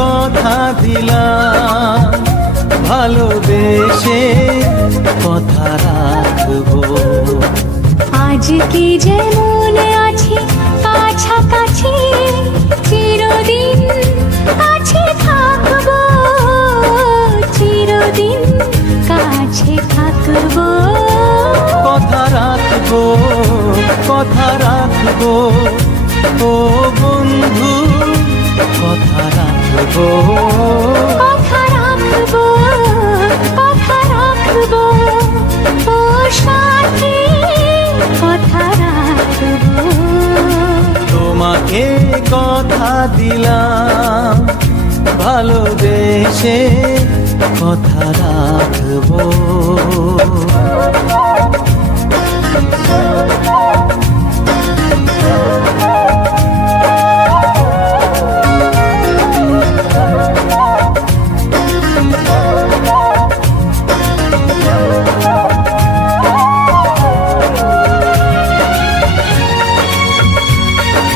কথা দিলাম, ভালোবেসে কথা রাখবো। আজকে যেমন আছি কাছাকাছি, চিরদিন কাছে থাকবো, চিরদিন কাছে থাকবো। কথা রাখবো, কথা রাখবো, ও বন্ধু কথা রাখবো। কথা রাখবো, কথা রাখবো, ও সাথী কথা রাখবো। তোমাকে কথা দিলাম, ভালোবেসে কথা রাখবো।